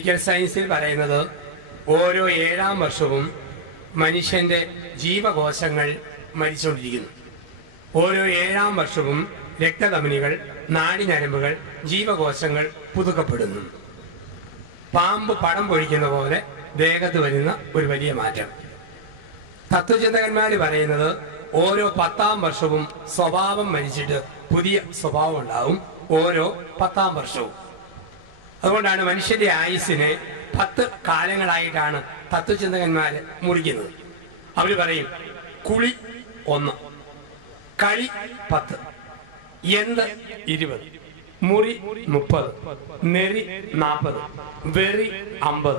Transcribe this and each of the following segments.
Medical സയൻസിൽ പറയുന്നത് ഓരോ 7-ാം വർഷവും മനുഷ്യന്റെ ജീവകോശങ്ങൾ മരിച്ചുകൊണ്ടിരിക്കുന്നു. ഓരോ 7-ാം വർഷവും രക്തധമനികൾ, നാഡിഞരമ്പുകൾ, ജീവകോശങ്ങൾ പുതുക്കപ്പെടുന്നു. പാമ്പ് പടം പൊഴിക്കുന്ന പോലെ ദേഹത്ത് വരുന്ന ഒരു വലിയ മാറ്റം. തത്വചിന്തകന്മാർ പറയുന്നത് ഓരോ 10-ാം വർഷവും സ്വഭാവം മരിച്ചിട്ട് പുതിയ സ്വഭാവം ഉണ്ടാവും ഓരോ 10-ാം വർഷവും. അതുകൊണ്ടാണ് മനുഷ്യന്റെ ആയുസ്സിനെ 10 കാലങ്ങളായിട്ടാണ് തത്വചിന്തകന്മാർ മുറിക്കുന്നത്. അവർ പറയും കുളി 1, കളി 10, എന്ത് 20, മുറി 30, നെറി 40, വെറി 50,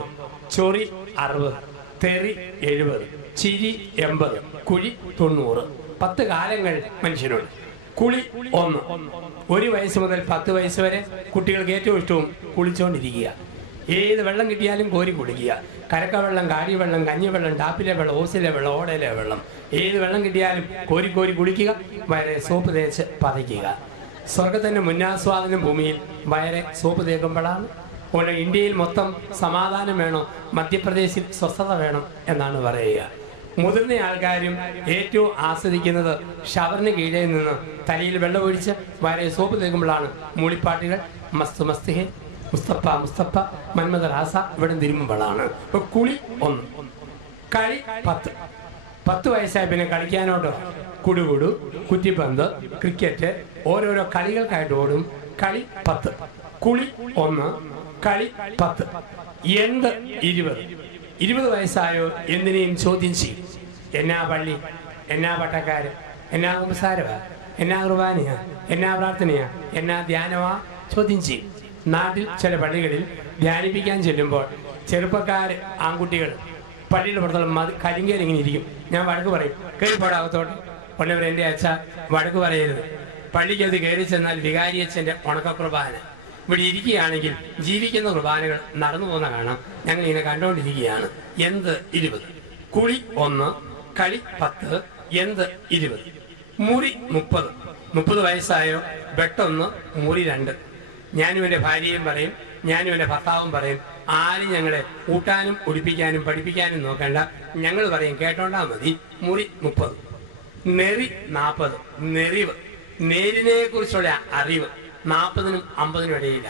ചൊറി 60, തെറി 70, ചിരി 80, കുഴി 90. 10 കാലങ്ങൾ മനുഷ്യനുണ്ട്. കുളി 1. 1 വയസ്സ് മുതൽ 10 വയസ്സ് വരെ കുട്ടികൾക്ക് ഏറ്റവും ഇഷ്ടവും കുളിച്ചുകൊണ്ടിരിക്കുക. ഏത് വെള്ളം കിട്ടിയാലും കോരി കുടിക്കുക. കരക്ക വെള്ളം, കാടി വെള്ളം, കഞ്ഞിവെള്ളം, ടാപ്പിലെ വെള്ളം, ഓസിലെ വെള്ളം, ഓടയിലെ വെള്ളം, ഏത് വെള്ളം കിട്ടിയാലും കോരി കോരി കുടിക്കുക. വയറെ സോപ്പ് തേച്ച് പതയ്ക്കുക. സ്വർഗത്തിന്റെ മുന്നാസ്വാദനം ഭൂമിയിൽ വയറെ സോപ്പ് തേക്കുമ്പോഴാണ്. അതുകൊണ്ട് ഇന്ത്യയിൽ മൊത്തം സമാധാനം വേണോ, മധ്യപ്രദേശിൽ സ്വസ്ഥത വേണം എന്നാണ് പറയുക. മുതിർന്ന ആൾക്കാരും ഏറ്റവും ആസ്വദിക്കുന്നത് ഷവറിന് കീഴേ നിന്ന് തലയിൽ വെള്ളമൊഴിച്ച് വയറെ സോപ്പ് തേക്കുമ്പോഴാണ്. മൂളിപ്പാട്ടുകൾ മസ്ത് മസ്തിഹെ, മുസ്തഫ മുസ്തഫ, മന്മദ റാസ ഇവിടെ തിരുമ്പുമ്പോഴാണ്. ഇപ്പൊ കുളി 1. കളി 10. 10 വയസ്സായ പിന്നെ കളിക്കാനോട്ടോ കുടുകുടു, കുറ്റിപ്പന്ത്, ക്രിക്കറ്റ്, ഓരോരോ കളികൾക്കായിട്ട് ഓടും. കളി 10. കുളി 1, കളി 10, എന്ത് 20. 20 വയസ്സായോ എന്തിനേയും ചോദ്യം ചെയ്യും. എന്നാ പള്ളി, എന്നാ പട്ടക്കാര്, എന്നാ കുമ്പസാരവാ, എന്നാ കുർബാനയാ, എന്നാ പ്രാർത്ഥനയാ, എന്നാ ധ്യാനമാ, ചോദ്യം ചെയ്യും. നാട്ടിൽ ചില പള്ളികളിൽ ധ്യാനിപ്പിക്കാൻ ചെല്ലുമ്പോൾ ചെറുപ്പക്കാർ ആൺകുട്ടികൾ പള്ളിയുടെ പുറത്തോളം കരിങ്കേൽ ഇങ്ങനെ ഇരിക്കും. ഞാൻ വഴക്ക് പറയും, കയറിപ്പോടാകത്തോട്ട്. ഉള്ളവർ എൻ്റെ അച്ഛ വഴക്ക് പറയരുത്. പള്ളിക്കകത്ത് കയറി ചെന്നാൽ വികാരിയച്ഛൻ്റെ ഉണക്ക കുർബാന ഇവിടെ ഇരിക്കുകയാണെങ്കിൽ ജീവിക്കുന്ന കുർബാനകൾ നടന്നു പോകുന്ന കാണാം. ഞങ്ങൾ ഇങ്ങനെ കണ്ടുകൊണ്ടിരിക്കുകയാണ്. എന്ത് 20. കുളി 1, കളി 10, എന്ത് 20. മുറി 30. 30 വയസ്സായോ വെട്ടൊന്ന്, മുറി 2. ഞാനും എൻ്റെ ഭാര്യയും പറയും, ഞാനും എൻ്റെ ഭർത്താവും പറയും, ആരും ഞങ്ങളെ ഊട്ടാനും ഉടിപ്പിക്കാനും പഠിപ്പിക്കാനും നോക്കണ്ട. ഞങ്ങൾ പറയും കേട്ടോണ്ടാ മതി. മുറി 30. നെറി 40. നെറിവ്, നേരിനെ കുറിച്ചുള്ള അറിവ് 40-നും 50-നും ഇടയില്ല.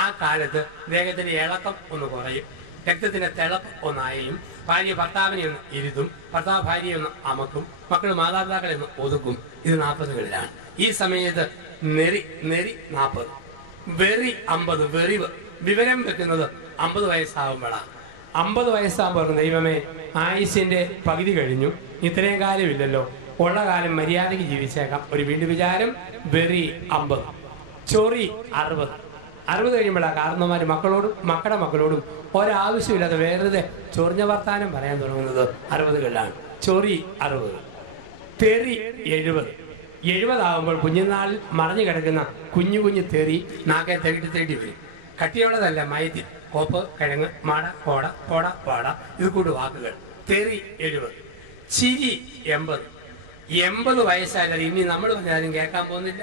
ആ കാലത്ത് ദേഹത്തിന്റെ ഇളക്കം ഒന്ന് കുറയും, രക്തത്തിന്റെ തിളപ്പ് ഒന്നായും, ഭാര്യ ഭർത്താവിനെ ഒന്ന് ഇരുത്തും, ഭർത്താവ് ഭാര്യയെ ഒന്ന് അമക്കും, മക്കൾ മാതാപിതാക്കളെ ഒന്ന് ഒതുക്കും. ഇത് 40-കളിലാണ്. ഈ സമയത്ത് നെറി 40, വെറി 50, വെറിവ് വിവരം വെക്കുന്നത് 50 വയസ്സാകുമ്പോഴാണ്. 50 വയസ്സാകുമ്പോൾ ദൈവമേ ആയുസിന്റെ പകുതി കഴിഞ്ഞു, ഇത്രയും കാലമില്ലല്ലോ, ഉള്ള കാലം മര്യാദയ്ക്ക് ജീവിച്ചേക്കാം, ഒരു വീണ്ടും വിചാരം. വെറി 50, ചൊറി 60. 60 കഴിയുമ്പോഴാണ് കാരണവന്മാർ മക്കളോടും മക്കളുടെ മക്കളോടും ഒരാവശ്യമില്ലാതെ വെറുതെ ചൊറിഞ്ഞ വർത്താനം പറയാൻ തുടങ്ങുന്നത് 60-കളിലാണ്. ചൊറി 60. തെറി 70. 70 ആകുമ്പോൾ കുഞ്ഞുനാളിൽ മറഞ്ഞു കിടക്കുന്ന കുഞ്ഞു കുഞ്ഞു തെറി നാക്കെ തേടി വരും. കട്ടിയുള്ളതല്ല, മയത്തിൽ കോപ്പ്, കിഴങ്ങ്, മാട, കോട, കോട, പാട, ഇത് കൂടി വാക്കുകൾ. തെറി 70. ചിരി 80. 80 വയസ്സായാലും ഇനി നമ്മൾ പറഞ്ഞാലും കേൾക്കാൻ പോകുന്നില്ല.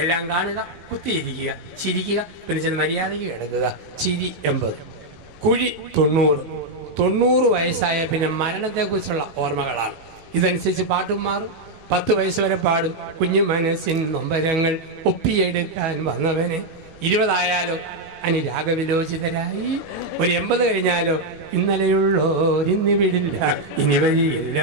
എല്ലാം കാണുക, കുത്തിയിരിക്കുക, ചിരിക്കുക, പിന്നെ ചെന്ന് മര്യാദയ്ക്ക് കിടക്കുക. ചിരി 80. കുഴി 90. 90 വയസ്സായ പിന്നെ മരണത്തെക്കുറിച്ചുള്ള ഓർമ്മകളാണ്. ഇതനുസരിച്ച് പാട്ടും മാറും. 10 വയസ്സ് വരെ പാടും കുഞ്ഞു മനസ്സിൻ നൊമ്പരങ്ങൾ ഒപ്പിയെടുക്കാൻ വന്നവനെ. 20 ആയാലോ അനുരാഗവിലോചിതരായി. ഒരു 80 കഴിഞ്ഞാലോ ഇന്നലെയുള്ളോരിന്ന് വിടില്ല, ഇനി വഴിയില്ല.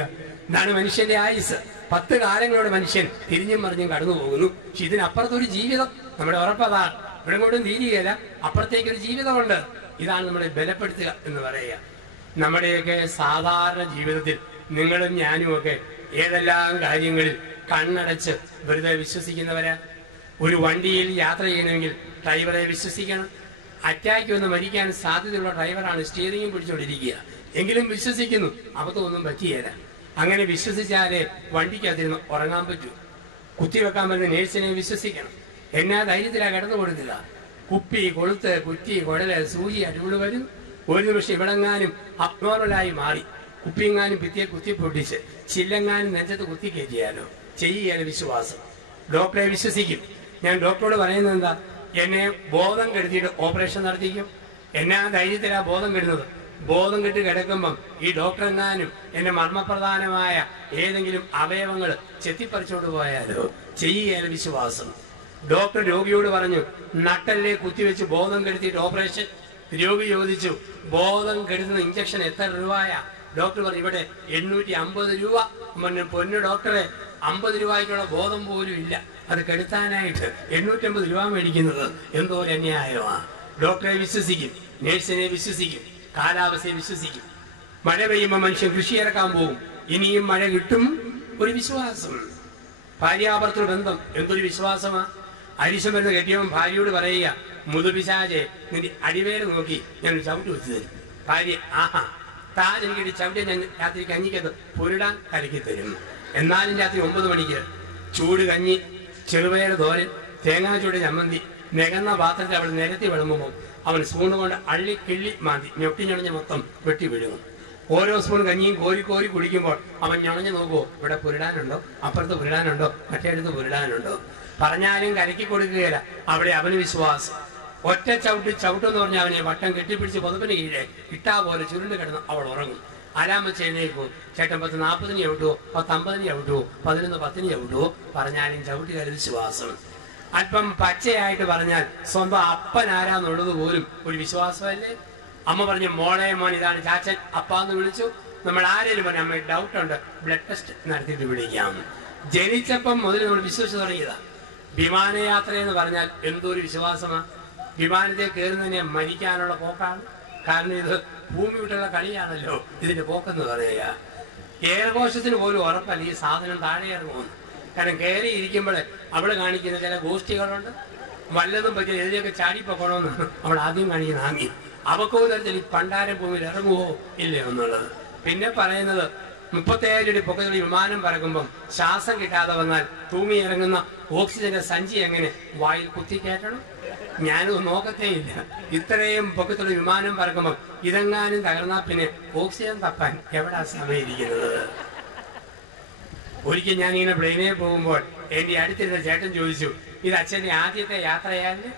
ഇതാണ് മനുഷ്യന്റെ ആയുസ്. 10 കാലങ്ങളോട് മനുഷ്യൻ തിരിഞ്ഞും മറിഞ്ഞും കടന്നു പോകുന്നു. പക്ഷെ ഇതിനപ്പുറത്തൊരു ജീവിതം നമ്മുടെ ഉറപ്പതാണ്. ഇവിടെ കൊണ്ടും തീരുകയില്ല, അപ്പുറത്തേക്കൊരു ജീവിതമുണ്ട്. ഇതാണ് നമ്മളെ ബലപ്പെടുത്തുക എന്ന് പറയുക. നമ്മുടെയൊക്കെ സാധാരണ ജീവിതത്തിൽ നിങ്ങളും ഞാനും ഒക്കെ ഏതെല്ലാം കാര്യങ്ങളിൽ കണ്ണടച്ച് വെറുതെ വിശ്വസിക്കുന്നവരാ. ഒരു വണ്ടിയിൽ യാത്ര ചെയ്യണമെങ്കിൽ ഡ്രൈവറെ വിശ്വസിക്കണം. അറ്റാക്ക് വന്ന് മരിക്കാൻ സാധ്യതയുള്ള ഡ്രൈവറാണ് സ്റ്റിയറിംഗും പിടിച്ചുകൊണ്ടിരിക്കുക, എങ്കിലും വിശ്വസിക്കുന്നു. അബദ്ധമൊന്നും പറ്റിയേല. അങ്ങനെ വിശ്വസിച്ചാലേ വണ്ടിക്കകത്തിരുന്ന് ഉറങ്ങാൻ പറ്റൂ. കുത്തിവെക്കാൻ പറ്റുന്ന നേഴ്സിനെ വിശ്വസിക്കണം. എന്നാ ധൈര്യത്തിലാണ് കിടന്നു കൊടുക്കുക. കുപ്പി, കൊളുത്ത്, കുറ്റി, കുഴല്, സൂചി അടിപൊളി വരും. ഒരു നിമിഷം ഇവിടെങ്ങാനും അബ്നോർമലായി മാറി കുപ്പിയെങ്ങാനും ഭിത്തിയെ കുത്തി പൊട്ടിച്ച് ചില്ലെങ്ങാനും നെഞ്ചത്ത് കുത്തി കയറ്റിയാലോ ചെയ്യുകയാണ് വിശ്വാസം. ഡോക്ടറെ വിശ്വസിക്കും. ഞാൻ ഡോക്ടറോട് പറയുന്നത് എന്താ, എന്നെ ബോധം കെടുത്തിയിട്ട് ഓപ്പറേഷൻ നടത്തിക്കും. എന്നാ ധൈര്യത്തിലാ ബോധം കെടുന്നത്. ബോധം കെട്ട് കിടക്കുമ്പം ഈ ഡോക്ടർ എങ്ങാനും എന്റെ മർമ്മപ്രധാനമായ ഏതെങ്കിലും അവയവങ്ങൾ ചെത്തിപ്പറിച്ചോണ്ട് പോയാലോ? ചെയ്യുകയല്ല വിശ്വാസം. ഡോക്ടർ രോഗിയോട് പറഞ്ഞു, നട്ടല്ലേ കുത്തിവെച്ച് ബോധം കെടുത്തിയിട്ട് ഓപ്പറേഷൻ. രോഗി ചോദിച്ചു, ബോധം കെടുത്തുന്ന ഇഞ്ചക്ഷൻ എത്ര രൂപയാ? ഡോക്ടർ പറഞ്ഞു, ഇവിടെ 850 രൂപ. പൊന്നു ഡോക്ടറെ, 50 രൂപയ്ക്കുള്ള ബോധം പോലും ഇല്ല, അത് കെടുത്താനായിട്ട് 850 രൂപ മേടിക്കുന്നത് എന്തോ ഒരു അന്യായമാണ്. ഡോക്ടറെ വിശ്വസിക്കും, നേഴ്സിനെ വിശ്വസിക്കും, കാലാവസ്ഥയെ വിശ്വസിക്കും. മഴ പെയ്യുമ്പോൾ മനുഷ്യൻ കൃഷി ഇറക്കാൻ പോകും, ഇനിയും മഴ കിട്ടും, ഒരു വിശ്വാസം. ഭാര്യാഭർത്തൃ ബന്ധം എന്തൊരു വിശ്വാസമാ. അരിശം വരുന്ന കെട്ടിയവൻ ഭാര്യയോട് പറയുക, മുതുപിശാചെ, നിന്റെ അടിവേര് നോക്കി ഞാൻ ചവിട്ട് വെച്ച് തരും. ഭാര്യ, ആഹാ, താൻ എനിക്ക് ചവിട്ടി ഞാൻ രാത്രി കഞ്ഞിക്കത് പുരുടാൻ കലക്കി തരും. എന്നാലും രാത്രി 9 മണിക്ക് ചൂട് കഞ്ഞി, ചെറുപയർ തോരൻ, തേങ്ങാച്ചൂട് ചമ്മന്തി നികന്ന പാത്രത്തിൽ അവൾ നിരത്തി വിളമ്പുമ്പോൾ അവൻ സ്പൂൺ കൊണ്ട് അള്ളി കിള്ളി മാന്തി ഞൊട്ടിഞ്ഞൊണഞ്ഞ് മൊത്തം വെട്ടി വിഴുങ്ങും. ഓരോ സ്പൂൺ കഞ്ഞിയും കോരി കോരി കുടിക്കുമ്പോൾ അവൻ ഞൊണഞ്ഞ് നോക്കുമോ, ഇവിടെ പുരുടാനുണ്ടോ, അപ്പുറത്ത് പുരുടാനുണ്ടോ, മറ്റേ അടുത്ത് പുരുടാനുണ്ടോ. പറഞ്ഞാലും കലക്കി കൊടുക്കുകയില്ല. അവിടെ അവന് വിശ്വാസം. ഒറ്റ ചവിട്ടെന്ന് പറഞ്ഞാൽ അവനെ വട്ടം കെട്ടിപ്പിടിച്ച് പുതപ്പിന് കീഴെ ഇട്ടാ പോലെ ചുരുണ്ട് കിടന്ന് അവൾ ഉറങ്ങും. അലാം വെച്ച് എഴുന്നേൽക്കൂ, ചേട്ടൻ 10:40 ചവിട്ടുവോ, 10:50 ചവിട്ടുവോ, 11:10 ചവിട്ടുവോ. പറഞ്ഞാലും ചവിട്ടുകാർ വിശ്വാസം. അല്പം പച്ചയായിട്ട് പറഞ്ഞാൽ സ്വന്തം അപ്പൻ ആരാന്നുള്ളത് പോലും ഒരു വിശ്വാസമല്ലേ. അമ്മ പറഞ്ഞു, മോളെ മോൻ ഇതാണ് ചാച്ചൻ, അപ്പാന്ന് വിളിച്ചു. നമ്മൾ ആരെങ്കിലും പറഞ്ഞു, അമ്മ ഡൗട്ടുണ്ട്, ബ്ലഡ് ടെസ്റ്റ് നടത്തിയിട്ട് വിളിക്കാം. ജനിച്ചപ്പം മുതൽ നമ്മൾ വിശ്വസിച്ച് തുടങ്ങിയതാ. വിമാനയാത്ര എന്ന് പറഞ്ഞാൽ എന്തൊരു വിശ്വാസമാണ്. വിമാനത്തിൽ കയറുന്നതിനെ മരിക്കാനുള്ള പോക്കാണ്. കാരണം ഇത് ഭൂമി വിട്ടുള്ള കളിയാണല്ലോ ഇതിന്റെ പോക്കെന്ന് പറയുക. ഏകകോശത്തിന് പോലും ഉറപ്പല്ല ഈ സാധനം താഴെ ഇറങ്ങുമെന്ന്. കാരണം കയറി ഇരിക്കുമ്പോൾ അവള് കാണിക്കുന്ന ചില ഗോഷ്ഠികളുണ്ട്. വല്ലതും പറ്റി എതിരെയൊക്കെ ചാടിപ്പോക്കണമെന്നാണ് അവൾ ആദ്യം കാണിക്കുന്ന ആംഗ്യം. അവക്കോ തരത്തിൽ ഈ പണ്ടാര ഭൂമിയിൽ ഇറങ്ങുവോ ഇല്ലയോ എന്നുള്ളത്. പിന്നെ പറയുന്നത് 37 അടി പൊക്കത്തിൽ വിമാനം പറക്കുമ്പം ശ്വാസം കിട്ടാതെ വന്നാൽ ഭൂമി ഇറങ്ങുന്ന ഓക്സിജന്റെ സഞ്ചി എങ്ങനെ വായിൽ കുത്തിക്കയറ്റണം. ഞാനത് നോക്കത്തേയില്ല. ഇത്രയും പൊക്കത്തുള്ള വിമാനം പറക്കുമ്പം ഇതെങ്ങാനും തകർന്നാൽ പിന്നെ ഓക്സിജൻ തപ്പാൻ എവിടാ സമയിരിക്കുന്നത്. ഒരിക്കൽ ഞാനിങ്ങനെ പ്ലെയിനിൽ പോകുമ്പോൾ എന്റെ അടുത്തിരുന്ന ചേട്ടൻ ചോദിച്ചു, ഇത് അച്ഛന്റെ ആദ്യത്തെ യാത്രയായിരുന്നു?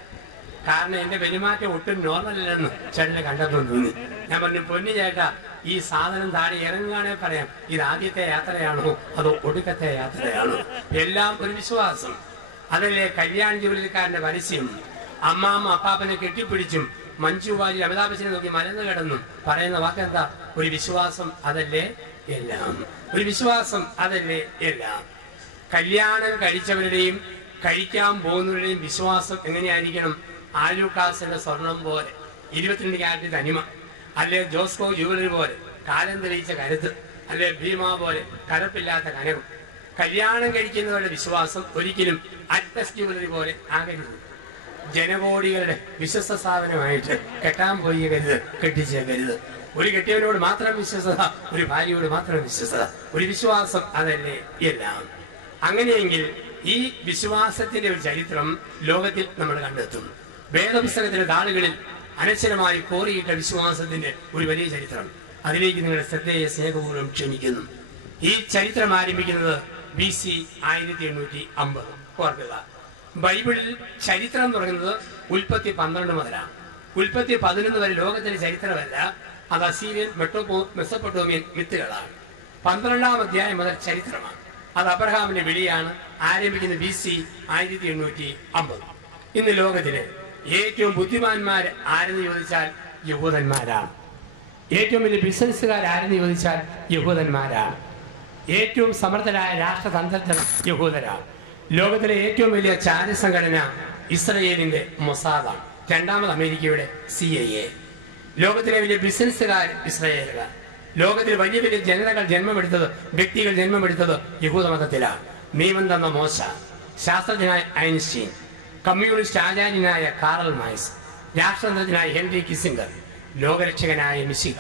കാരണം എന്റെ പെരുമാറ്റം ഒട്ടും നോർമലല്ലെന്ന് ചേട്ടനെ കണ്ടപ്പോൾ തോന്നി. ഞാൻ പറഞ്ഞു, പൊന്നു ചേട്ടാ, ഈ സാധനം താഴെ ഇറങ്ങുകയാണെ പറയാം, ഇത് ആദ്യത്തെ യാത്രയാണോ അതോ ഒടുക്കത്തെ യാത്രയാണോ. എല്ലാം ഒരു വിശ്വാസം. അതല്ലേ കല്യാൺ ജോലിക്കാരന്റെ പരസ്യം. അമ്മാമ്മ അപ്പാപ്പനെ കെട്ടിപ്പിടിച്ചും മഞ്ജു വാര്യർ അമിതാഭ് ബച്ചനെ നോക്കി മലന്ന് കിടന്നും പറയുന്ന വാക്കെന്താ? ഒരു വിശ്വാസം, അതല്ലേ എല്ലാം. ഒരു വിശ്വാസം, അതല്ലേ എല്ലാം. കല്യാണം കഴിച്ചവരുടെയും കഴിക്കാൻ പോകുന്നവരുടെയും വിശ്വാസം എങ്ങനെയായിരിക്കണം? ആലൂക്കാസിന്റെ സ്വർണം പോലെ, 22 കാരറ്റ് തനിമ, അല്ലെ ജോസ്കോ ജുവലറി പോലെ കാലം തെളിയിച്ച കരുത്ത്, അല്ലെ ഭീമ പോലെ കലപ്പില്ലാത്ത കനവും. കല്യാണം കഴിക്കുന്നവരുടെ വിശ്വാസം ഒരിക്കലും അറ്റ്ലസ് ജുവലറി പോലെ ആകരുത്. ജനകോടികളുടെ വിശ്വസ്ത സ്ഥാപനമായിട്ട് കെട്ടാൻ പോയി കരുത്, കെട്ടിച്ചേക്കരുത്. ഒരു കെട്ടിയവനോട് മാത്രം വിശ്വസത, ഒരു ഭാര്യയോട് മാത്രം വിശ്വസത. ഒരു വിശ്വാസം, അതല്ലേ എല്ലാം. അങ്ങനെയെങ്കിൽ ഈ വിശ്വാസത്തിന്റെ ഒരു ചരിത്രം ലോകത്തിൽ നമ്മൾ കണ്ടെത്തും. വേദപുസ്തകത്തിലെ താളുകളിൽ അനശ്വരമായി കോറിയിട്ട വിശ്വാസത്തിന്റെ ഒരു വലിയ ചരിത്രം. അതിലേക്ക് നിങ്ങളുടെ ശ്രദ്ധയെ സ്നേഹപൂർവ്വം ക്ഷണിക്കുന്നു. ഈ ചരിത്രം ആരംഭിക്കുന്നത് BC 1850. ഓർക്കുക, ബൈബിളിൽ ചരിത്രം തുടങ്ങുന്നത് ഉൽപ്പത്തി 12 മുതലാണ്. ഉൽപ്പത്തി 11 വരെ ലോകത്തിന്റെ ചരിത്രമല്ല, അത് അസീരിയൻ മെസൊപ്പൊട്ടോമിയൻ മിത്തുകളാണ്. 12-ാം അധ്യായം മുതൽ ചരിത്രമാണ്. അത് അബ്രഹാമിന്റെ വിളിയാണ്. ആരംഭിക്കുന്ന BC 1850. ഇന്ന് ലോകത്തിലെ ഏറ്റവും ബുദ്ധിമാന്മാർ ആരെന്ന് ചോദിച്ചാൽ യഹൂദന്മാരാണ്. ഏറ്റവും വലിയ ബിസിനസ്സുകാർ ആരെന്ന് ചോദിച്ചാൽ യഹൂദന്മാരാണ്. ഏറ്റവും സമർത്ഥരായ രാഷ്ട്രതന്ത്രജ്ഞർ യഹൂദരാണ്. ലോകത്തിലെ ഏറ്റവും വലിയ ചാരസംഘടന ഇസ്രയേലിന്റെ മൊസാദാണ്. രണ്ടാമത് അമേരിക്കയുടെ CIA. ലോകത്തിലെ വലിയ ബിസിനസ്സുകാർ ഇസ്രയേലുകാർ. ലോകത്തിൽ വലിയ വലിയ ജനതകൾ ജന്മമെടുത്തത്, വ്യക്തികൾ ജന്മമെടുത്തത് യഹൂദമതത്തിലാണ്. നിയമം തന്ന മോശ, ശാസ്ത്രജ്ഞനായ ഐൻസ്റ്റീൻ, കമ്മ്യൂണിസ്റ്റ് ആചാര്യനായ കാറൽ മാർക്സ്, രാഷ്ട്രതന്ത്രജ്ഞനായ ഹെൻറി കിസിംഗർ, ലോകരക്ഷകനായ മിശിഹ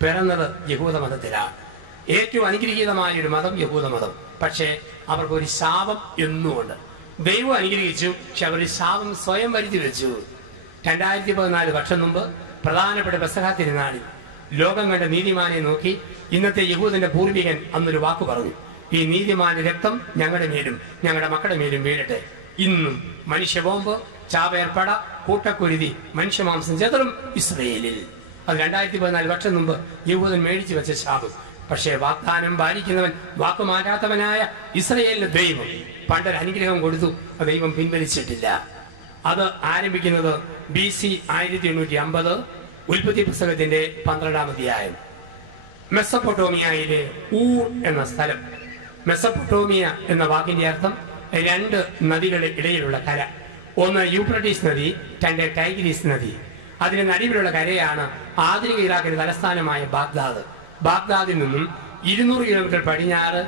പിറന്നത് യഹൂദമതത്തിലാണ്. ഏറ്റവും അനുഗ്രഹീതമായ ഒരു മതം യഹൂദമതം. പക്ഷേ അവർക്കൊരു ശാപം എന്നുമുണ്ട്. ദൈവം അനുഗ്രഹിച്ചു, പക്ഷെ അവർ ശാപം സ്വയം വരുത്തി വെച്ചു. 2014 വർഷം മുമ്പ് പ്രധാനപ്പെട്ട പെസഹ തിരുനാളിൽ ലോകം കണ്ട നീതിമാനെ നോക്കി ഇന്നത്തെ യഹൂദന്റെ പൂർവികൻ അന്നൊരു വാക്ക് പറഞ്ഞു, ഈ നീതിമാന്റെ രക്തം ഞങ്ങളുടെ മേലും ഞങ്ങളുടെ മക്കളുടെ മേലും വീഴട്ടെ. ഇന്നും മനുഷ്യ ബോംബ്, ചാവേർപ്പട, കൂട്ടക്കുരുതി, മനുഷ്യമാംസം ചെതറും ഇസ്രയേലിൽ. അത് 2014 വർഷം മുമ്പ് യഹൂദൻ മേടിച്ചു വെച്ച ശാപം. പക്ഷേ വാഗ്ദാനം പാലിക്കുന്നവൻ, വാക്കുമാറ്റാത്തവനായ ഇസ്രയേലിന് ദൈവം പണ്ടൊരു അനുഗ്രഹം കൊടുത്തു. ആ ദൈവം പിൻവലിച്ചിട്ടില്ല. അത് ആരംഭിക്കുന്നത് BC 1850 ഉൽപ്പത്തി പുസ്തകത്തിന്റെ 12-ാം അധ്യായം. മെസ്സപ്പൊട്ടോമിയയിലെ ഊർ എന്ന സ്ഥലം. മെസ്സപ്പൊട്ടോമിയ എന്ന വാക്കിന്റെ അർത്ഥം 2 നദികളുടെ ഇടയിലുള്ള കര. ഒന്ന് യൂഫ്രട്ടീസ് നദി, 2 ടൈഗ്രീസ് നദി. അതിന് നടുവിലുള്ള കരയാണ് ആധുനിക ഇറാഖിന്റെ തലസ്ഥാനമായ ബാഗ്ദാദ്. ബാഗ്ദാദിൽ നിന്നും 200 കിലോമീറ്റർ പടിഞ്ഞാറ്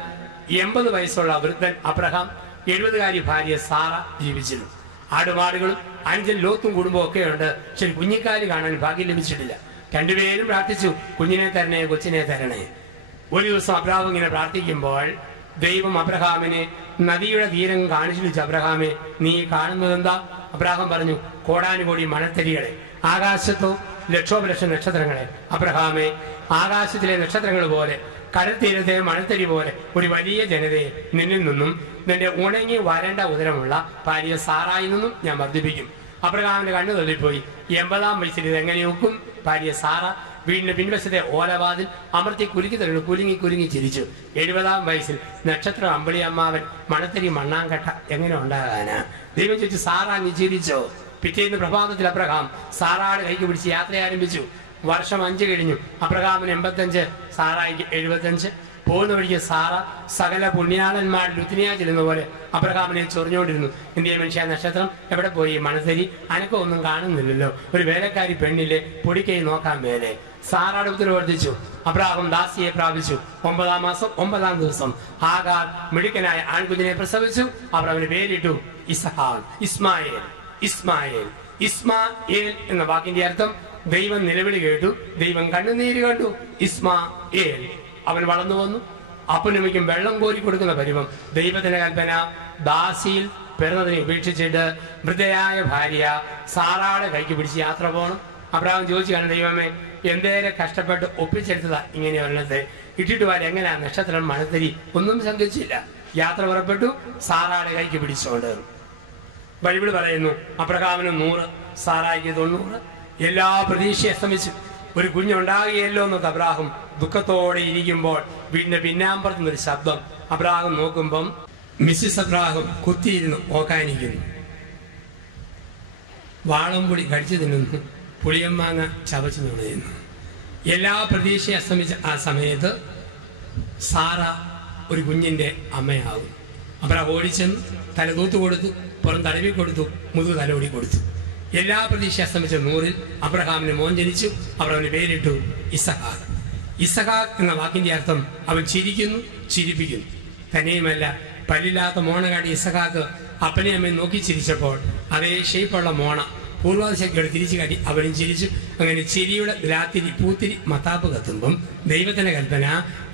80 വയസ്സുള്ള വൃദ്ധൻ അബ്രഹാം, 70കാരി ഭാര്യ സാറ ജീവിച്ചിരുന്നു. ആടുമാടുകളും 5 ലോത്തും കുടുംബവും ഒക്കെ ഉണ്ട്. ശരി, കുഞ്ഞിക്കാല് കാണാൻ ഭാഗ്യം ലഭിച്ചിട്ടില്ല. രണ്ടുപേരും പ്രാർത്ഥിച്ചു, കുഞ്ഞിനെ തരണേ, കൊച്ചിനെ തരണേ. ഒരു ദിവസം അബ്രഹാം ഇങ്ങനെ പ്രാർത്ഥിക്കുമ്പോൾ ദൈവം അബ്രഹാമിനെ നദിയുടെ തീരം കാണിച്ചു വെച്ചു. അബ്രഹാമെ, നീ കാണുന്നത് എന്താ? അബ്രഹാം പറഞ്ഞു, കോടാനുകോടി മണത്തരികളെ, ആകാശത്തോ ലക്ഷോപലക്ഷം നക്ഷത്രങ്ങളെ. അബ്രഹാമെ, ആകാശത്തിലെ നക്ഷത്രങ്ങൾ പോലെ, കടൽ തീരത്തെ മണത്തരി പോലെ ഒരു വലിയ ജനതയെ നിന്നിൽ നിന്നും നിന്റെ ഉണങ്ങി വരണ്ട ഉദരമുള്ള ഭാര്യ സാറായിൽ നിന്നും ഞാൻ വർദ്ധിപ്പിക്കും. അബ്രഹാമിന്റെ കണ്ണു തള്ളിപ്പോയി. 80-ാം വയസ്സിൽ ഇതെങ്ങനെ ഒക്കും? ഭാര്യ സാറ വീടിന്റെ പിൻവശത്തെ ഓലവാതിൽ അമർത്തി കുലുക്കി തരുന്നു. കുലുങ്ങി ചിരിച്ചു. 70-ാം വയസ്സിൽ നക്ഷത്രം അമ്പിളി അമ്മാവൻ മണത്തരി മണ്ണാങ്കട്ട എങ്ങനെ ഉണ്ടാകാനാ? ദൈവം ചോദിച്ചു, സാറ നീ ചിരിച്ചോ? പിറ്റേന്ന് പ്രഭാതത്തിൽ അബ്രഹാം സാറാട് കൈക്ക് പിടിച്ച് യാത്ര ആരംഭിച്ചു. വർഷം 5 കഴിഞ്ഞു. അബ്രഹാമിന് 85, സാറായിക്ക് 75. പോകുന്ന വഴിക്ക് സാറ സകല പുണ്യാളന്മാരിൽ ഉത്തിനിയാ ചെല്ലുന്ന പോലെ അബ്രഹാമിനെ ചൊറിഞ്ഞുകൊണ്ടിരുന്നു. ഇന്ത്യ മനുഷ്യ, നക്ഷത്രം എവിടെ പോയി? മണത്തരി അനക്കൊന്നും കാണുന്നില്ലല്ലോ. ഒരു വേലക്കാരി പെണ്ണില്ലേ, പൊടിക്കൈ നോക്കാൻ മേലെ. സാറാട് ഉത്തരവർദ്ധിച്ചു. അബ്രഹാം ദാസിയെ പ്രാപിച്ചു. 9-ാം മാസം 9-ാം ദിവസം ആഗാർ മിടുക്കനായ ആൺകുഞ്ഞിനെ പ്രസവിച്ചു. അവർ അവന് പേരിട്ടു ഇസ്ഹാഖ്. ഇസ്മായേൽ എന്ന വാക്കിന്റെ അർത്ഥം ദൈവം നിലവിളി കേട്ടു, ദൈവം കണ്ണുനീര് കണ്ടു. ഇസ്മായേൽ. അവൻ വളർന്നു വന്നു. അപ്പനുമിക്കും വെള്ളം കോരി കൊടുക്കുന്ന പരുവം. ദൈവത്തിന്റെ കൽപ്പന, ദാസിയിൽ പിറന്നതിനെ ഉപേക്ഷിച്ചിട്ട് വൃദ്ധയായ ഭാര്യ സാറാടെ കൈക്ക് പിടിച്ച് യാത്ര പോകണം. അബ്രഹാം ചോദിച്ചു കാണും, ദൈവമേ, എന്തേരെ കഷ്ടപ്പെട്ട് ഒപ്പിച്ചെടുത്തതാ ഇങ്ങനെ ഒരെണ്ണത്തെ ഇട്ടിട്ട് വരെ എങ്ങനെയാ നക്ഷത്രം മണത്തരി? ഒന്നും ശങ്കിച്ചില്ല. യാത്ര പുറപ്പെട്ടു. സാറാടെ കൈക്ക് പിടിച്ചോണ്ട് ബൈബിൾ പറയുന്നു, അബ്രഹാമിന് 100, സാറായിക്ക് 90. എല്ലാ പ്രതീക്ഷയും അസ്തമിച്ചു. ഒരു കുഞ്ഞുണ്ടാകുകയല്ലോ എന്നൊക്കെ അബ്രാഹം ദുഃഖത്തോടെ ഇരിക്കുമ്പോൾ വീടിന്റെ പിന്നാമ്പുറത്ത് നിന്നൊരു ശബ്ദം. അബ്രാഹം നോക്കുമ്പം മിസ്സിസ് അബ്രാഹം കുത്തിയിരുന്ന് ഓക്കാനിക്കുന്നു. വാളം പൊടി കടിച്ചു തിന്നുന്നു, പുളിയമ്മാങ്ങ ചവച്ചു നുണയുന്നു. എല്ലാ പ്രതീക്ഷയും അസ്തമിച്ച ആ സമയത്ത് സാറ ഒരു കുഞ്ഞിന്റെ അമ്മയാകും. അബ്രാഹം ഓടിച്ചെന്ന് തല തൂത്തു കൊടുത്തു, പുറം തടവി കൊടുത്തു, മുതുകു തലോടി കൊടുത്തു. എല്ലാ പ്രതീക്ഷ അസ്തമിച്ച 100-ൽ അബ്രഹാമിന് മോൻ ജനിച്ചു. അവർ അവന് പേരിട്ടു ഇസഹാക്ക്. ഇസഹാക്ക് എന്ന വാക്കിന്റെ അർത്ഥം അവൻ ചിരിക്കുന്നു, ചിരിപ്പിക്കുന്നു. തന്നെയുമല്ല, പല്ലില്ലാത്ത മോണകാടി ഇസഹാക്ക് അപ്പനെ അമ്മയും നോക്കി ചിരിച്ചപ്പോൾ അതേ ഷേപ്പുള്ള മോണ പൂർവാധിശക്തിയോട് തിരിച്ചു കാട്ടി അവനും ചിരിച്ചു. അങ്ങനെ ചിരിയുടെ രാത്തിരി പൂത്തിരി മത്താപ്പ് കത്തുമ്പം ദൈവത്തിന്റെ കൽപ്പന,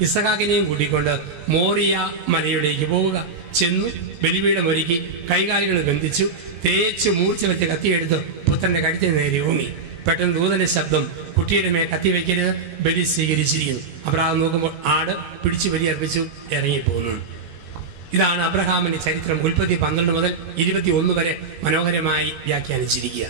ഇസഹാക്കിനെയും കൂട്ടിക്കൊണ്ട് മോറിയ മലയിലേക്ക് പോവുക. ചെന്നു ബലിപീഠം ഒരുക്കി കൈകാലുകൾ ബന്ധിച്ചു, തേച്ച് മൂർച്ച വെച്ച് കത്തിയെടുത്ത് പുത്രന്റെ കഴുത്തിന് നേരെ ഊങ്ങി. പെട്ടെന്ന് ദൂതന്റെ ശബ്ദം, കുട്ടിയുടെ മേൽ കത്തി വയ്ക്കരുത്, ബലി സ്വീകരിച്ചിരിക്കുന്നു. അബ്രഹാം നോക്കുമ്പോൾ ആട് പിടിച്ചു ബലി അർപ്പിച്ചു, ഇറങ്ങിപ്പോകുന്നു. ഇതാണ് അബ്രഹാമിന്റെ ചരിത്രം. ഉൽപ്പത്തി 12 മുതൽ 21 വരെ മനോഹരമായി വ്യാഖ്യാനിച്ചിരിക്കുക.